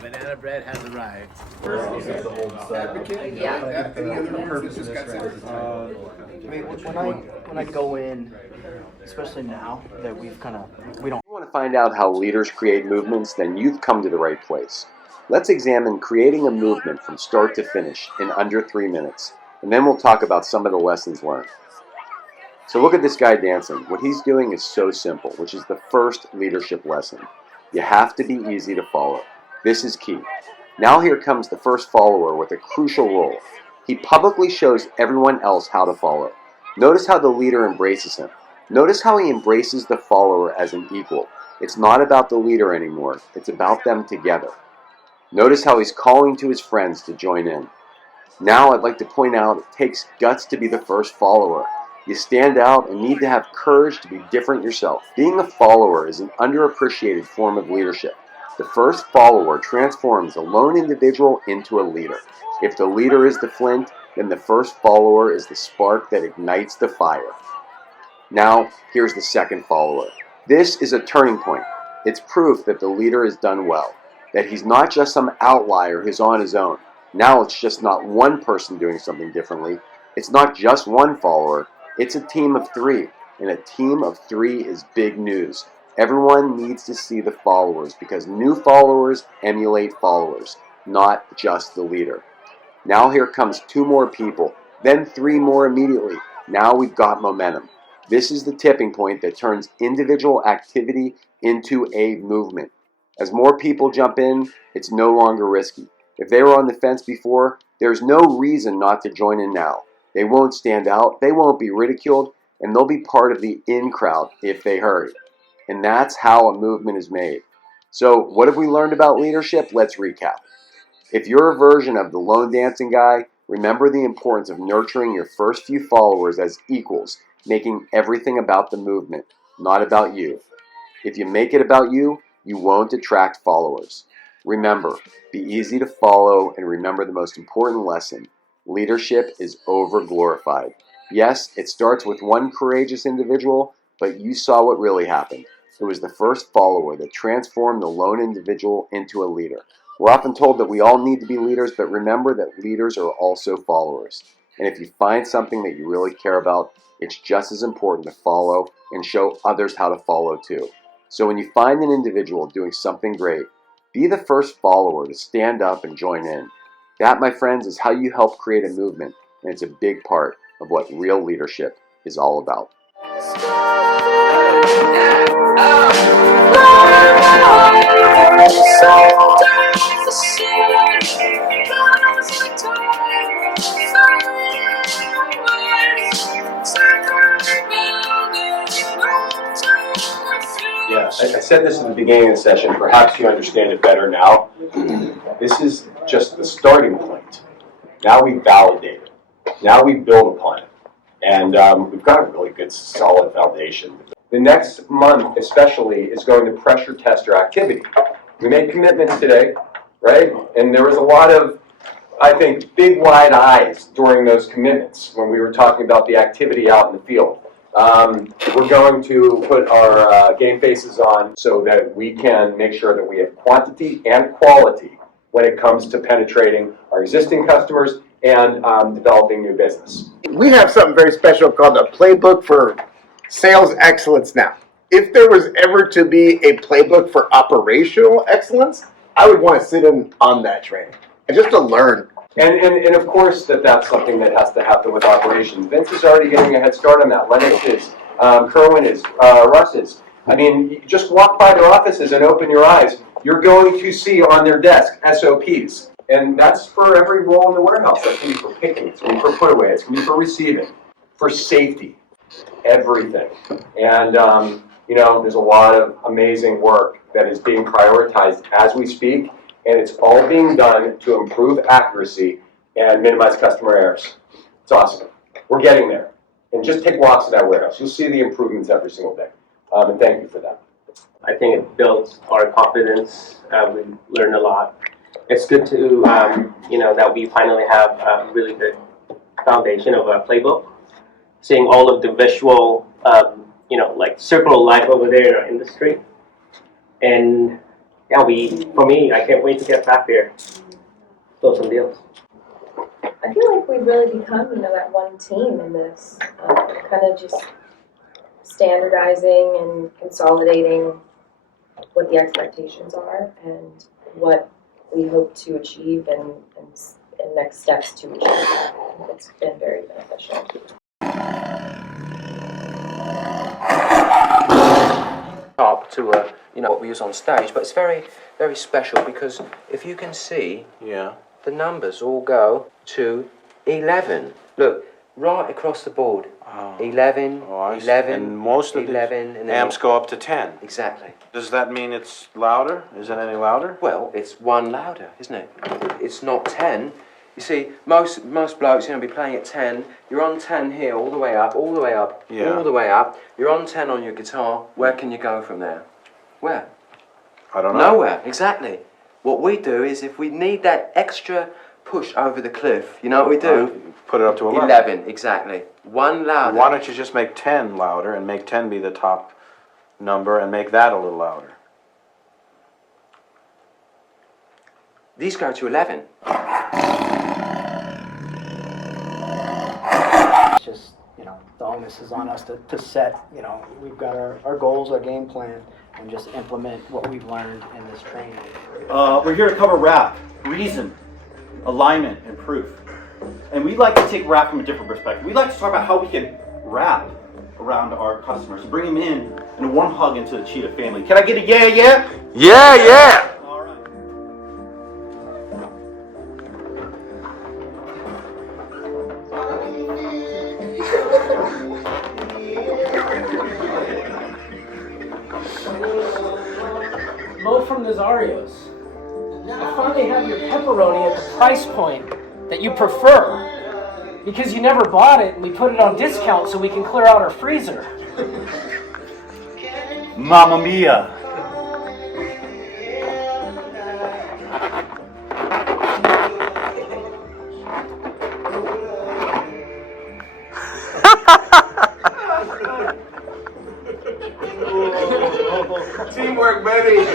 Banana bread has arrived. When I go in, especially now that we don't. If you want to find out how leaders create movements, then you've come to the right place. Let's examine creating a movement from start to finish in under 3 minutes, and then we'll talk about some of the lessons learned. So look at this guy dancing. What he's doing is so simple, which is the first leadership lesson. You have to be easy to follow. This is key. Now here comes the first follower with a crucial role. He publicly shows everyone else how to follow. Notice how the leader embraces him. Notice how he embraces the follower as an equal. It's not about the leader anymore. It's about them together. Notice how he's calling to his friends to join in. Now I'd like to point out it takes guts to be the first follower. You stand out and need to have courage to be different yourself. Being a follower is an underappreciated form of leadership. The first follower transforms a lone individual into a leader. If the leader is the flint, then the first follower is the spark that ignites the fire. Now, here's the second follower. This is a turning point. It's proof that the leader has done well, that he's not just some outlier who's on his own. Now it's just not one person doing something differently. It's not just one follower. It's a team of 3, and a team of 3 is big news. Everyone needs to see the followers because new followers emulate followers, not just the leader. Now here comes 2 more people, then 3 more immediately. Now we've got momentum. This is the tipping point that turns individual activity into a movement. As more people jump in, it's no longer risky. If they were on the fence before, there's no reason not to join in now. They won't stand out, they won't be ridiculed, and they'll be part of the in crowd if they hurry. And that's how a movement is made. So what have we learned about leadership? Let's recap. If you're a version of the lone dancing guy, remember the importance of nurturing your first few followers as equals, making everything about the movement, not about you. If you make it about you, you won't attract followers. Remember, be easy to follow, and remember the most important lesson. Leadership is over-glorified. Yes, it starts with one courageous individual, but you saw what really happened. It was the first follower that transformed the lone individual into a leader. We're often told that we all need to be leaders, but remember that leaders are also followers. And if you find something that you really care about, it's just as important to follow and show others how to follow too. So when you find an individual doing something great, be the first follower to stand up and join in. That, my friends, is how you help create a movement, and it's a big part of what real leadership is all about. Yeah, I said this at the beginning of the session. Perhaps you understand it better now. This is just the starting point. Now we validate it. Now we build upon it. And we've got a really good, solid foundation. The next month, especially, is going to pressure test our activity. We made commitments today, right? And there was a lot of, I think, big, wide eyes during those commitments when we were talking about the activity out in the field. We're going to put our game faces on so that we can make sure that we have quantity and quality when it comes to penetrating our existing customers and developing new business. We have something very special called the Playbook for Sales Excellence now. If there was ever to be a playbook for operational excellence, I would want to sit in on that training and just to learn. And of course that's something that has to happen with operations. Vince is already getting a head start on that. Lennox is, Kerwin is, Russ is. I mean, you just walk by their offices and open your eyes. You're going to see on their desk SOPs. And that's for every role in the warehouse. That's going to be for picking, it's going to be for put away, it's going to be for receiving, for safety, everything. And, there's a lot of amazing work that is being prioritized as we speak. And it's all being done to improve accuracy and minimize customer errors. It's awesome. We're getting there. And just take walks in that warehouse. You'll see the improvements every single day. And thank you for that. I think it builds our confidence. We learn a lot. It's good to, that we finally have a really good foundation of a playbook. Seeing all of the visual, like circle of life over there in our industry. And yeah, for me, I can't wait to get back there, close some deals. I feel like we've really become, that one team in this, kind of just standardizing and consolidating what the expectations are and what we hope to achieve and next steps to achieve that. It's been very beneficial. Up to what we use on stage, but it's very, very special because if you can see, the numbers all go to 11. Look, right across the board. 11, 11, and most of 11, the and then amps go up to 10. Exactly. Does that mean it's louder? Is it any louder? Well, it's one louder, isn't it? It's not 10. You see, most blokes, be playing at 10. You're on 10 here, all the way up, all the way up, all the way up. You're on 10 on your guitar. Where can you go from there? Where? I don't know. Nowhere, exactly. What we do is if we need that extra push over the cliff, you know what we do? Put it up to 11. 11, exactly. One louder. Why don't you just make 10 louder and make 10 be the top number and make that a little louder? These go to 11. It's just, the onus is on us to set, we've got our goals, our game plan, and just implement what we've learned in this training. We're here to cover rap, reason, alignment, and proof. And we'd like to take rap from a different perspective. We'd like to talk about how we can wrap around our customers, bring them in a warm hug into the Cheetah family. Can I get a yeah, yeah? Yeah, yeah! All right. Mo from Nazario's. I finally have your pepperoni at the price point that you prefer. Because you never bought it and we put it on discount so we can clear out our freezer. Mamma mia. Teamwork, baby.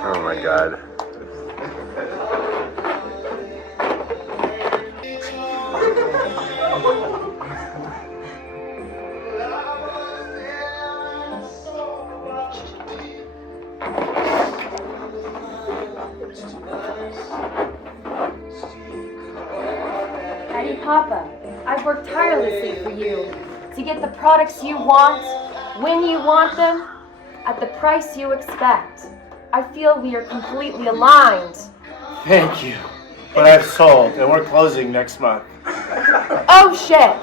Oh my God. Daddy Papa, I've worked tirelessly for you to get the products you want, when you want them, at the price you expect. I feel we are completely aligned. Thank you. But I've sold, and we're closing next month. Oh shit!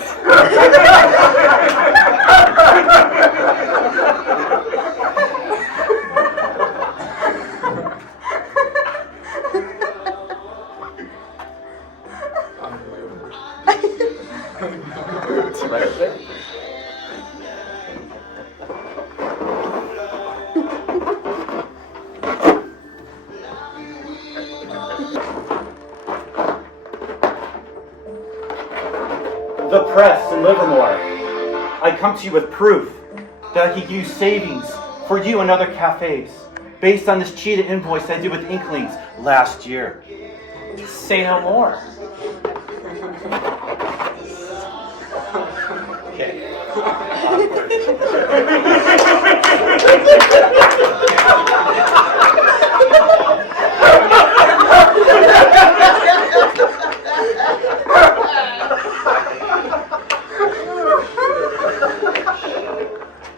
The press in Livermore. I come to you with proof that I could use savings for you and other cafes based on this Cheetah invoice I did with Inklings last year. Say no more. Okay.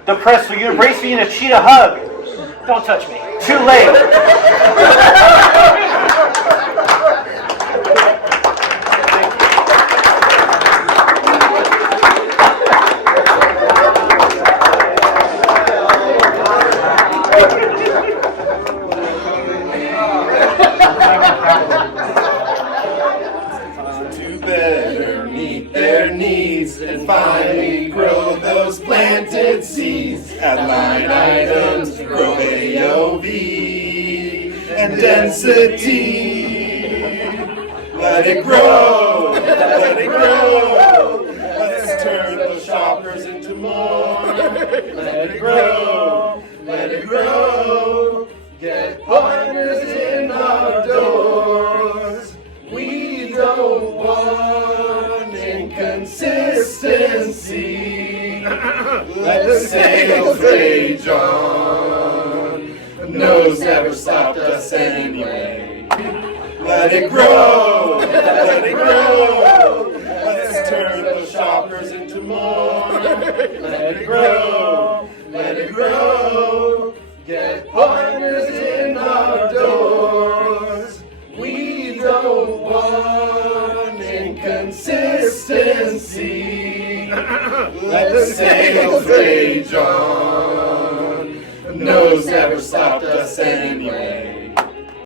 The press, will you embrace me in a Cheetah hug? Don't touch me. Too late. To better meet their needs and finally grow those planted seeds. At line items, grow AOV and density. Let it grow, let it grow. Let's turn those shoppers into more. Let it grow, let it grow. Get partners in our doors. We don't want inconsistency. Let the sales rage on. No's never stopped us anyway. Let it grow, let it grow. Let's turn the shoppers into more. Let it grow, let it grow. Get partners in our doors. We don't want inconsistency. Let the sales rage on. No's never stopped us anyway.